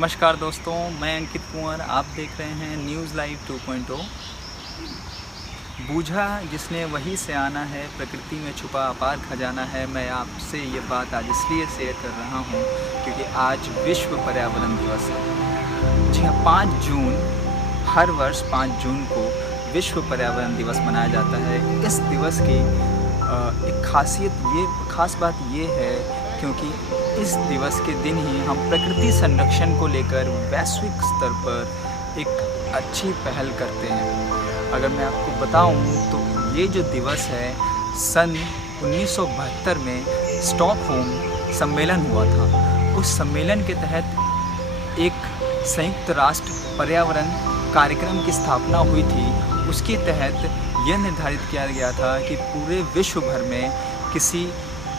नमस्कार दोस्तों, मैं अंकित कुंवर। आप देख रहे हैं न्यूज़ लाइव 2.0। बूझा जिसने वही से आना है, प्रकृति में छुपा अपार खजाना है। मैं आपसे ये बात आज इसलिए शेयर कर रहा हूँ क्योंकि आज विश्व पर्यावरण दिवस है। जी हाँ, 5 जून, हर वर्ष 5 जून को विश्व पर्यावरण दिवस मनाया जाता है। इस दिवस की एक खास बात ये है क्योंकि इस दिवस के दिन ही हम प्रकृति संरक्षण को लेकर वैश्विक स्तर पर एक अच्छी पहल करते हैं। अगर मैं आपको बताऊं तो ये जो दिवस है, सन 1972 में स्टॉकहोम सम्मेलन हुआ था। उस सम्मेलन के तहत एक संयुक्त राष्ट्र पर्यावरण कार्यक्रम की स्थापना हुई थी। उसके तहत यह निर्धारित किया गया था कि पूरे विश्व भर में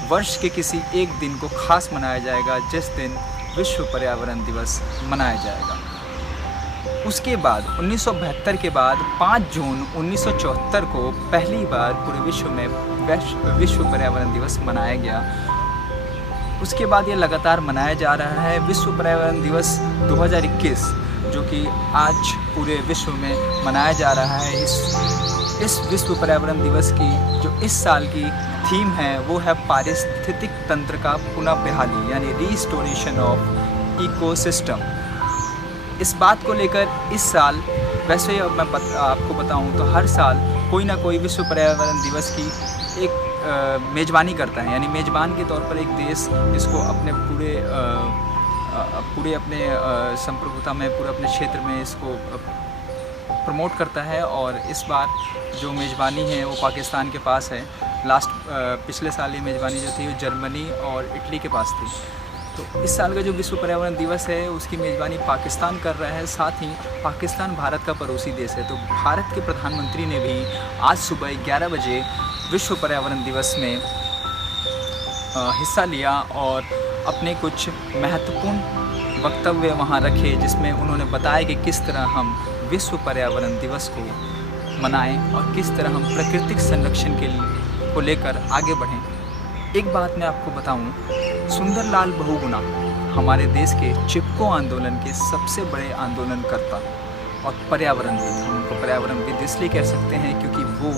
वर्ष के किसी एक दिन को खास मनाया जाएगा, जिस दिन विश्व पर्यावरण दिवस मनाया जाएगा। उसके बाद 1972 के बाद 5 जून 1974 को पहली बार पूरे विश्व में विश्व पर्यावरण दिवस मनाया गया। उसके बाद ये लगातार मनाया जा रहा है। विश्व पर्यावरण दिवस 2021 जो कि आज पूरे विश्व में मनाया जा रहा है। इस विश्व पर्यावरण दिवस की जो इस साल की थीम है वो है पारिस्थितिक तंत्र का पुनः बहाली, यानी रीस्टोरेशन ऑफ इकोसिस्टम। इस बात को लेकर इस साल, वैसे मैं आपको बताऊं तो हर साल कोई ना कोई विश्व पर्यावरण दिवस की एक मेज़बानी करता है, यानी मेज़बान के तौर पर एक देश इसको अपने पूरे अपने संप्रभुता में, पूरे अपने क्षेत्र में इसको प्रमोट करता है। और इस बार जो मेज़बानी है वो पाकिस्तान के पास है। पिछले साल ये मेज़बानी जो थी वो जर्मनी और इटली के पास थी। तो इस साल का जो विश्व पर्यावरण दिवस है उसकी मेज़बानी पाकिस्तान कर रहा है। साथ ही पाकिस्तान भारत का पड़ोसी देश है। तो भारत के प्रधानमंत्री ने भी आज सुबह 11 बजे विश्व पर्यावरण दिवस में हिस्सा लिया और अपने कुछ महत्वपूर्ण वक्तव्य वहाँ रखे, जिसमें उन्होंने बताया कि किस तरह हम विश्व पर्यावरण दिवस को मनाएं और किस तरह हम प्राकृतिक संरक्षण को लेकर आगे बढ़ें। एक बात मैं आपको बताऊं, सुंदरलाल बहुगुणा हमारे देश के चिपको आंदोलन के सबसे बड़े आंदोलनकर्ता और पर्यावरणविद, हम उनको पर्यावरणविद इसलिए कह सकते हैं क्योंकि वो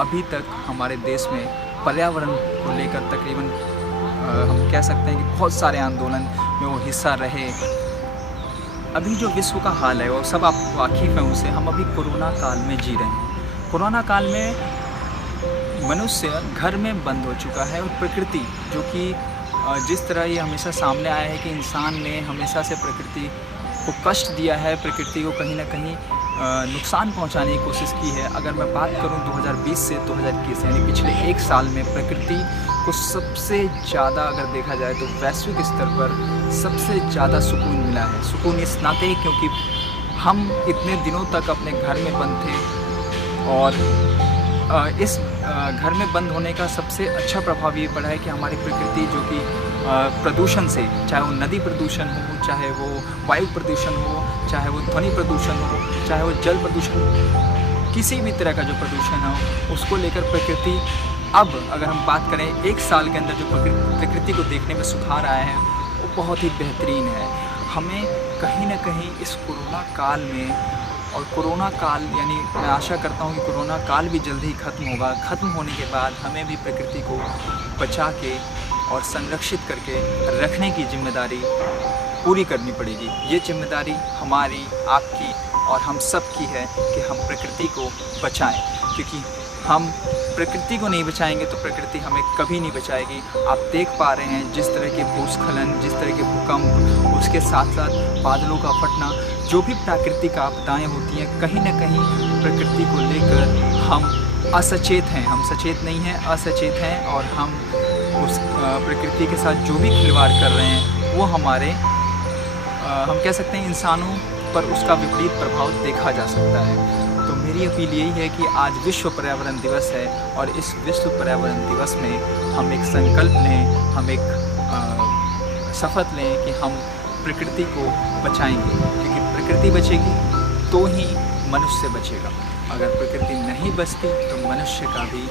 अभी तक हमारे देश में पर्यावरण को लेकर तकरीबन हम कह सकते हैं कि बहुत सारे आंदोलन में वो हिस्सा रहे। अभी जो विश्व का हाल है वो सब आप वाकिफ़ हैं उनसे। हम अभी कोरोना काल में जी रहे हैं। कोरोना काल में मनुष्य घर में बंद हो चुका है और प्रकृति, जो कि जिस तरह ये हमेशा सामने आया है कि इंसान ने हमेशा से प्रकृति को कष्ट दिया है, प्रकृति को कहीं ना कहीं नुकसान पहुंचाने की कोशिश की है। अगर मैं बात करूं 2020 से 2021, यानी पिछले एक साल में प्रकृति को सबसे ज़्यादा अगर देखा जाए तो वैश्विक स्तर पर सबसे ज़्यादा सुकून मिला है। सुकून इस नाते क्योंकि हम इतने दिनों तक अपने घर में बंद थे और इस घर में बंद होने का सबसे अच्छा प्रभाव ये पड़ा है कि हमारी प्रकृति जो कि प्रदूषण से, चाहे वो नदी प्रदूषण हो, चाहे वो वायु प्रदूषण हो, चाहे वो ध्वनि प्रदूषण हो, चाहे वो जल प्रदूषण हो, किसी भी तरह का जो प्रदूषण हो उसको लेकर प्रकृति, अब अगर हम बात करें एक साल के अंदर जो प्रकृति को देखने में सुधार आया है वो बहुत ही बेहतरीन है। हमें कहीं ना कहीं इस कोरोना काल में, और कोरोना काल यानी मैं आशा करता हूँ कि कोरोना काल भी जल्द ही ख़त्म होगा। ख़त्म होने के बाद हमें भी प्रकृति को बचा के और संरक्षित करके रखने की जिम्मेदारी पूरी करनी पड़ेगी। ये जिम्मेदारी हमारी, आपकी और हम सब की है कि हम प्रकृति को बचाएं, क्योंकि हम प्रकृति को नहीं बचाएंगे तो प्रकृति हमें कभी नहीं बचाएगी। आप देख पा रहे हैं जिस तरह के भूस्खलन, जिस तरह के भूकंप, उसके साथ साथ बादलों का फटना, जो भी प्राकृतिक आपदाएं होती हैं, कहीं ना कहीं प्रकृति को लेकर हम असचेत हैं। हम सचेत नहीं हैं, असचेत हैं, और हम उस प्रकृति के साथ जो भी खिलवाड़ कर रहे हैं वो हमारे हम कह सकते हैं इंसानों पर उसका विपरीत प्रभाव देखा जा सकता है। तो मेरी अपील यही है कि आज विश्व पर्यावरण दिवस है और इस विश्व पर्यावरण दिवस में हम एक संकल्प लें, हम एक शपथ लें कि हम प्रकृति को बचाएंगे, क्योंकि प्रकृति बचेगी तो ही मनुष्य बचेगा। अगर प्रकृति नहीं बचती तो मनुष्य का भी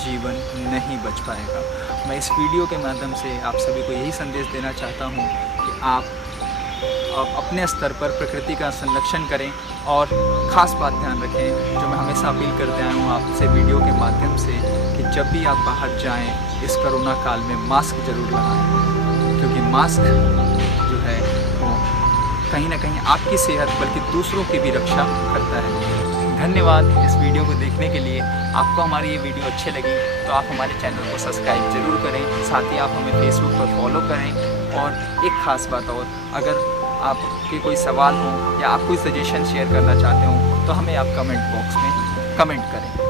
जीवन नहीं बच पाएगा। मैं इस वीडियो के माध्यम से आप सभी को यही संदेश देना चाहता हूँ कि आप अपने स्तर पर प्रकृति का संरक्षण करें। और ख़ास बात ध्यान रखें, जो मैं हमेशा अपील करते आया हूँ आपसे वीडियो के माध्यम से, कि जब भी आप बाहर जाएं इस कोरोना काल में मास्क ज़रूर लगाएं, क्योंकि मास्क जो है वो कहीं ना कहीं आपकी सेहत बल्कि दूसरों की भी रक्षा करता है। धन्यवाद इस वीडियो को देखने के लिए। आपको हमारी ये वीडियो अच्छी लगी तो आप हमारे चैनल को सब्सक्राइब ज़रूर करें, साथ ही आप हमें फेसबुक पर फॉलो करें। और एक ख़ास बात और, अगर आपके कोई सवाल हो या आप कोई सजेशन शेयर करना चाहते हो तो हमें आप कमेंट बॉक्स में कमेंट करें।